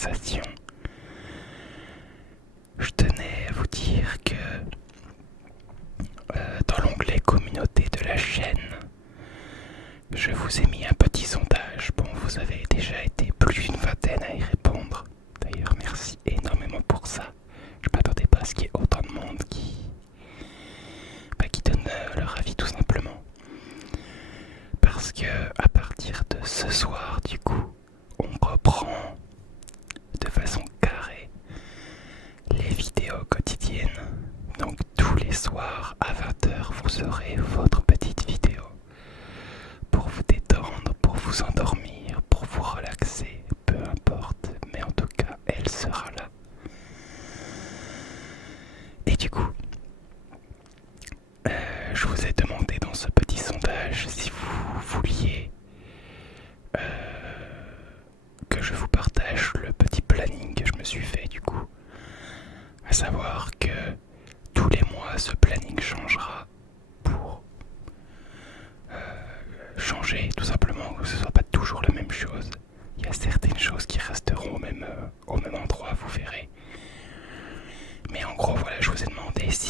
relaxation, je tenais à vous dire que dans l'onglet communauté de la chaîne, je vous ai mis un petit sondage. Bon, vous avez déjà été plus d'une vingtaine à y répondre. D'ailleurs, merci énormément pour ça. Je m'attendais pas à ce qu'il y ait autant de monde qui donne leur avis tout simplement. Parce que à partir de ce soir, du coup, on reprend de façon carrée les vidéos quotidiennes. Donc tous les soirs à 20h, vous aurez votre petite vidéo pour vous détendre, pour vous endormir, pour vous relaxer, peu importe, mais en tout cas, elle sera là. Et du coup, je vous ai demandé dans ce petit sondage si vous vouliez que je vous partage le petit planning que je me suis fait du coup. À savoir que tous les mois, ce planning changera pour changer tout simplement, que ce soit pas toujours la même chose. Il y a certaines choses qui resteront au même endroit, vous verrez. Mais en gros, voilà, je vous ai demandé si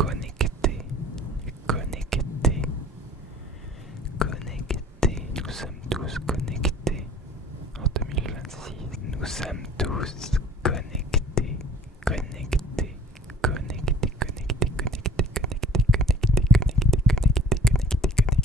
connectés, connectés, connectés. Nous sommes tous connectés. En 2026, nous sommes tous connectés, connectés, connectés, connectés, connectés, connectés, connectés, connectés, connectés, connectés,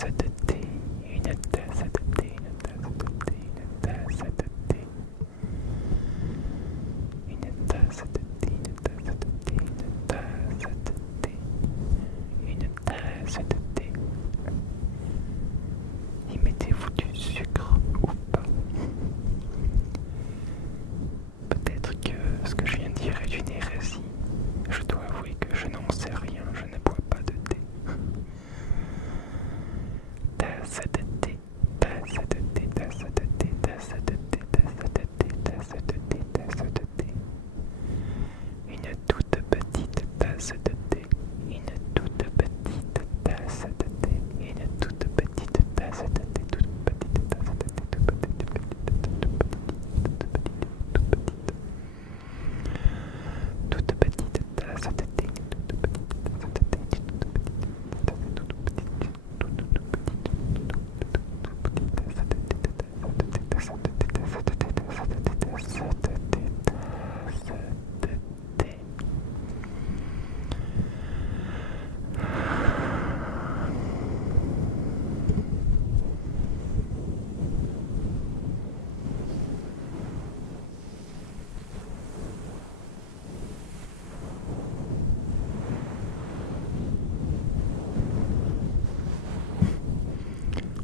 tasse de thé, une tasse de thé, une tasse de thé, une tasse de thé. Une tasse de thé, une tasse de thé, une tasse de thé, une tasse de thé. Y mettez-vous du sucre ou pas? Peut-être que ce que je viens de dire est une hérésie. Je dois avouer que je n'en sais rien, je ne bois pas de thé. Tasse de thé, tasse de thé, tasse de thé, tasse de thé, tasse de thé, tasse de thé, tasse de thé. Une toute petite tasse de thé, une toute petite tasse de thé, une toute petite tasse de thé, toute petite tasse de thé, toute petite, toute petite tasse de thé, toute petite tasse de thé,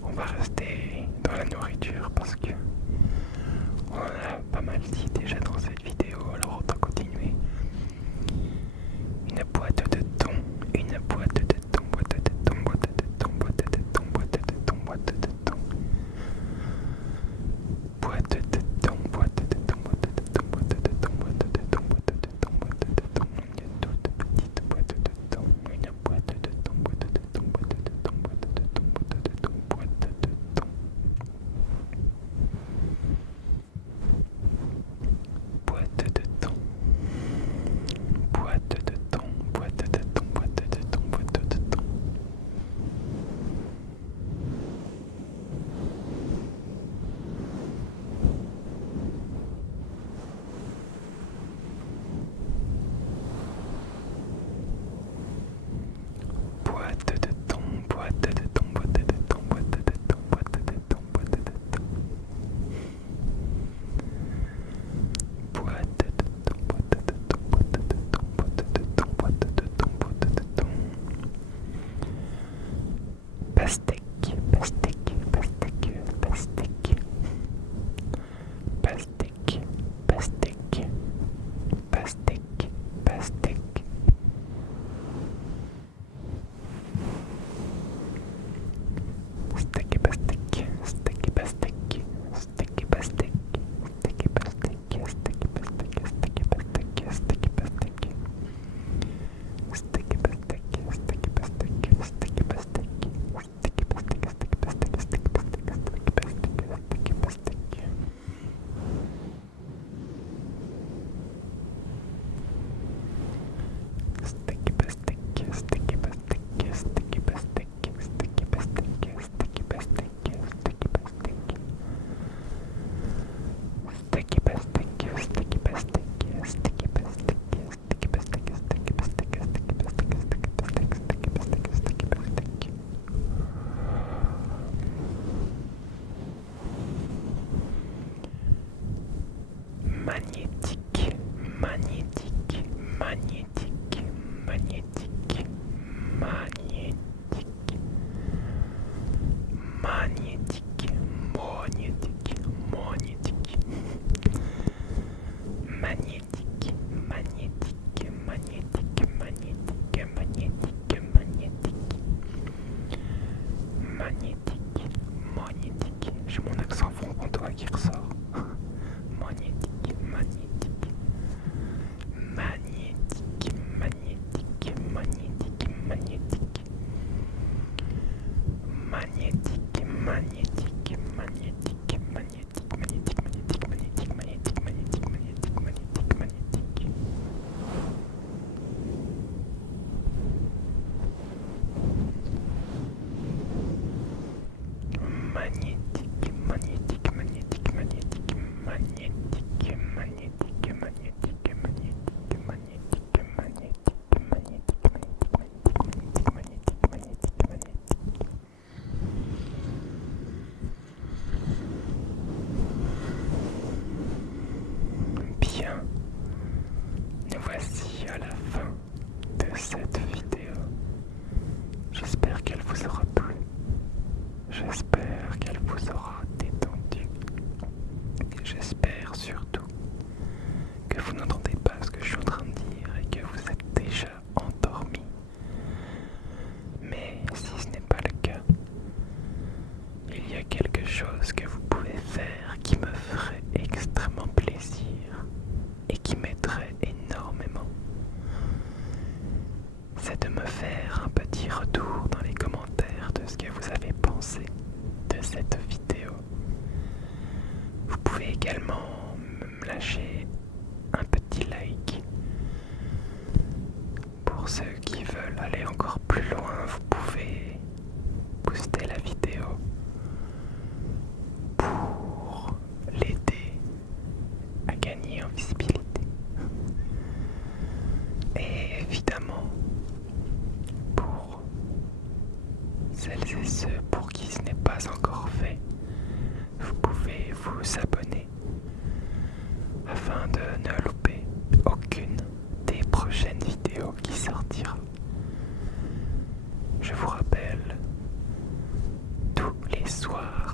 on va rester dans la nourriture parce que on en a pas mal dit déjà dans cette vidéo, alors autant continuer. Une boîte de thon, une boîte de thon, boîte de thon, boîte de thon, boîte de thon, boîte de thon, boîte de thon. Boîte de thon, boîte de thon, boîte de thon, boîte de thon, boîte de thon, boîte de thon, boîte de thon. Une toute petite boîte de thon, une boîte de thon, boîte de thon, boîte de thon, boîte de thon, boîte de thon, boîte de thon. Boîte de thon, boîte de thon, boîte de thon, boîte de thon, boîte de thon. Boîte de thon, boîte de thon, boîte de thon, boîte de thon, boîte de thon, boîte de thon. Boîte de thon, boîte de thon, boîte de thon, boîte de thon, boîte de thon, boîte de thon. Pastèque, pastèque, pastèque, pastèque. Pastèque, pastèque, pastèque, pastèque. Steak et pastèque, steak et pastèque, steak et pastèque, steak et pastèque, steak et pastèque, steak et pastèque, steak et pastèque. Steak et pastèque, steak et pastèque, steak et pastèque, steak et pastèque, steak et pastèque, steak et pastèque, steak et pastèque, steak et pastèque. Steak et pastèque, steak et pastèque, steak et pastèque, steak et pastèque, steak et pastèque, steak et pastèque. Steak et pastèque, steak et pastèque, steak et pastèque, steak et pastèque, steak et pastèque, steak et pastèque, steak et pastèque, steak et pastèque, steak et pastèque. Magnétique, magnétique, magnétique, magnétique, magnétique, magnétique, magnétique, magnétique, magnétique, magnétique, magnétique, magnétique, magnétique, magnétique, magnétique. J'ai mon accent franc-comtois qui ressort. Magnétique, magnétique, magnétique, magnétique, magnétique, magnétique, magnétique, magnétique, magnétique, magnétique, magnétique, magnétique, magnétique, magnétique, magnétique, magnétique, magnétique, magnétique. Magnétique, magnétique, magnétique, magnétique, magnétique, magnétique, magnétique, magnétique, magnétique, magnétique, magnétique, magnétique, magnétique, magnétique, magnétique, magnétique. chose que vous pouvez faire qui me ferait extrêmement plaisir et qui m'aiderait énormément, c'est de me faire un petit retour dans les commentaires de ce que vous avez pensé de cette vidéo. Vous pouvez également me lâcher un petit like. Pour ceux qui veulent aller encore plus loin, vous pouvez booster la vidéo pour l'aider à gagner en visibilité. Et évidemment, pour celles et ceux pour qui ce n'est pas encore fait, vous pouvez vous abonner afin de ne louper aucune des prochaines vidéos qui sortira. Je vous rappelle, tous les soirs